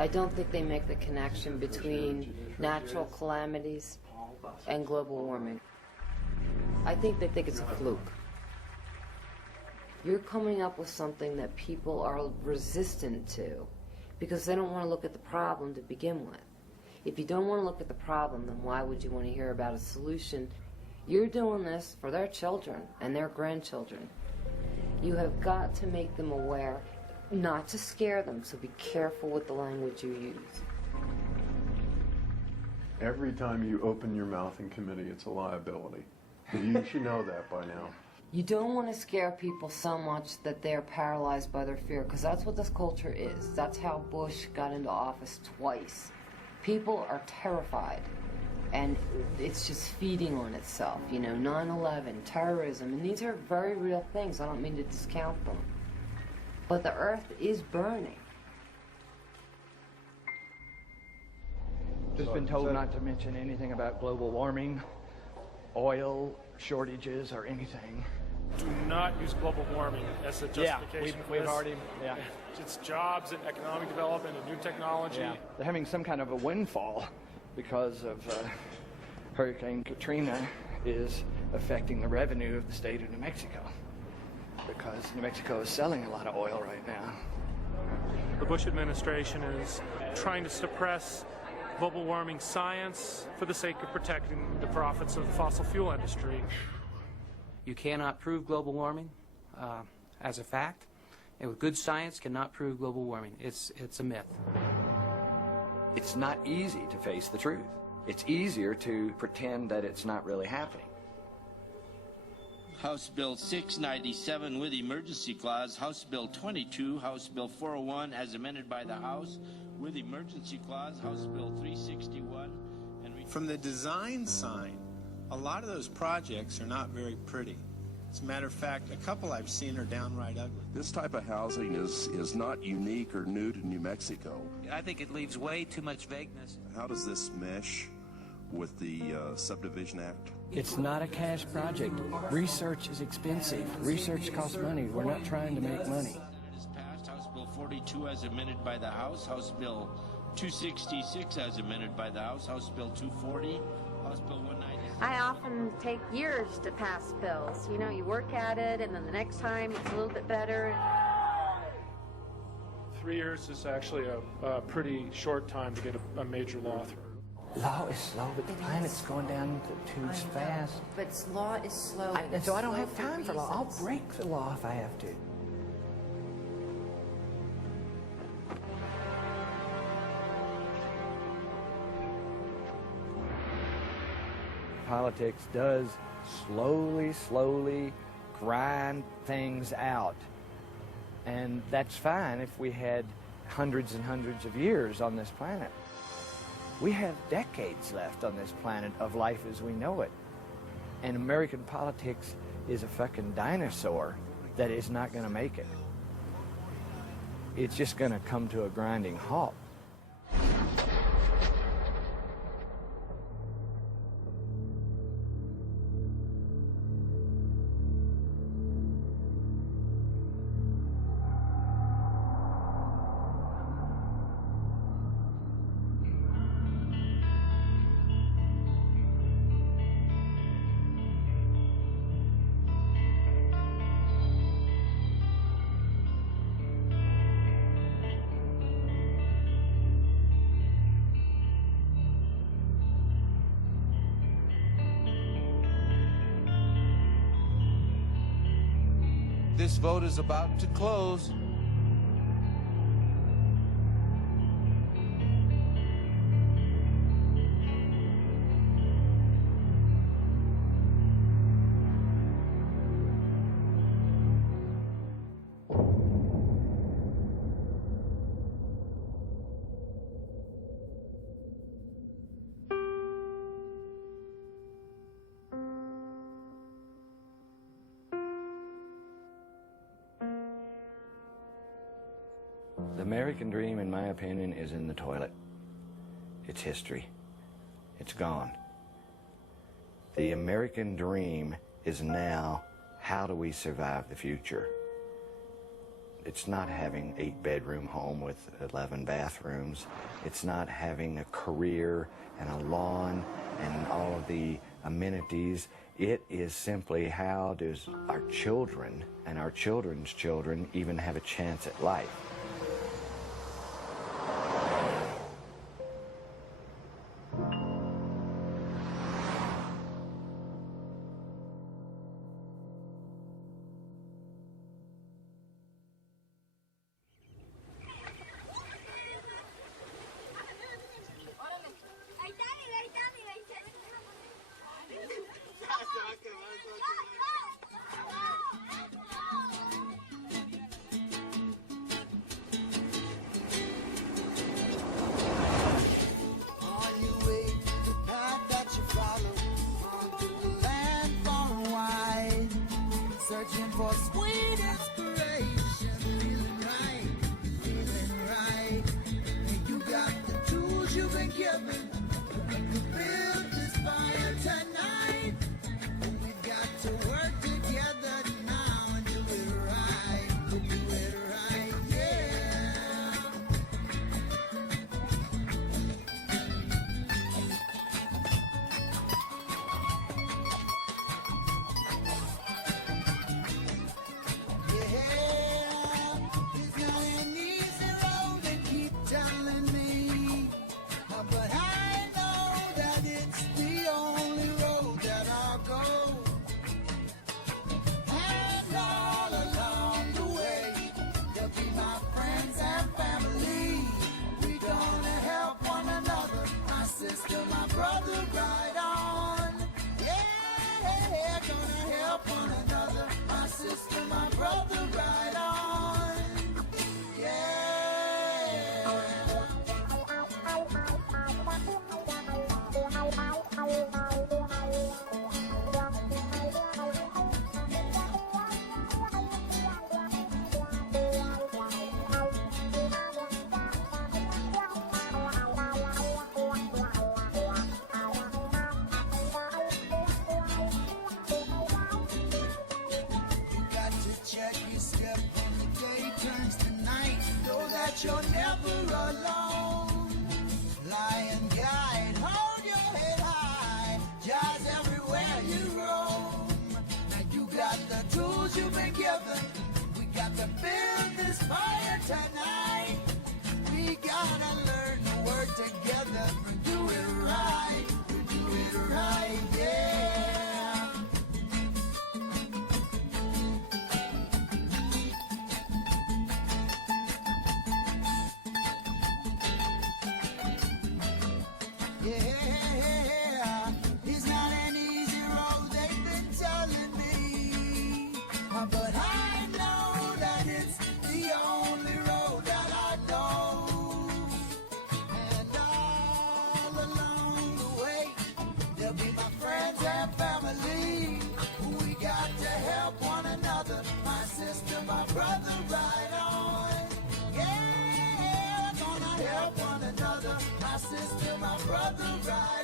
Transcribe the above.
I don't think they make the connection between natural calamities and global warming. I think they think it's a fluke. You're coming up with something that people are resistant to because they don't want to look at the problem to begin with. If you don't want to look at the problem, then why would you want to hear about a solution? You're doing this for their children and their grandchildren. You have got to make them aware, not to scare them, so be careful with the language you use. Every time you open your mouth in committee, it's a liability. You should know that by now. You don't want to scare people so much that they're paralyzed by their fear, because that's what this culture is. That's how Bush got into office twice. People are terrified, and it's just feeding on itself. You know, 9/11, terrorism, and these are very real things. I don't mean to discount them. But the earth is burning. Just been told not to mention anything about global warming, oil shortages, or anything. Do not use global warming as a justification for we've this. already, yeah. It's jobs and economic development and new technology. Yeah. They're having some kind of a windfall because of Hurricane Katrina is affecting the revenue of the state of New Mexico, because New Mexico is selling a lot of oil right now. The Bush administration is trying to suppress global warming science for the sake of protecting the profits of the fossil fuel industry. You cannot prove global warming as a fact, and with good science cannot prove global warming. It's a myth. It's not easy to face the truth. It's easier to pretend that it's not really happening. House Bill 697 with emergency clause, House Bill 22, House Bill 401 as amended by the House with emergency clause, House Bill 361. From the design side, a lot of those projects are not very pretty. As a matter of fact, a couple I've seen are downright ugly. This type of housing is not unique or new to New Mexico. I think it leaves way too much vagueness. How does this mesh with the Subdivision Act? It's not a cash project. Research is expensive. Research costs money. We're not trying to make money. It is passed. House Bill 42 as amended by the House, House Bill 266 as amended by the House, House Bill 240, House Bill 190. I often take years to pass bills. You know, you work at it, and then the next time it's a little bit better. 3 years is actually a pretty short time to get a major law through. Law is slow, but the planet's going down the tubes fast. But law is slow. And so I don't have time for law. I'll break the law if I have to. Politics does slowly grind things out. And that's fine if we had hundreds and hundreds of years on this planet. We have decades left on this planet of life as we know it. And American politics is a fucking dinosaur that is not going to make it. It's just going to come to a grinding halt. This vote is about to close. The American dream, in my opinion, is in the toilet. It's history. It's gone. The American dream is now, how do we survive the future? It's not having 8-bedroom home with 11 bathrooms. It's not having a career and a lawn and all of the amenities. It is simply, how does our children and our children's children even have a chance at life? Searching for sweet inspiration, feeling right. And you got the tools you've been given to build this fire tonight. We've got to work together now and do it right. Do it right, yeah. You're never alone. Lion guide, hold your head high. Jazz everywhere you roam. Now you got the tools you've been given. We got to build this fire tonight. We gotta learn to work together and do it right. Do it right, yeah. Yeah, it's not an easy road, they've been telling me. But I know that it's the only road that I know. And all along the way, they'll be my friends and family. We got to help one another, my sister, my brother, right on. Yeah, gonna help one another, my sister, my brother, right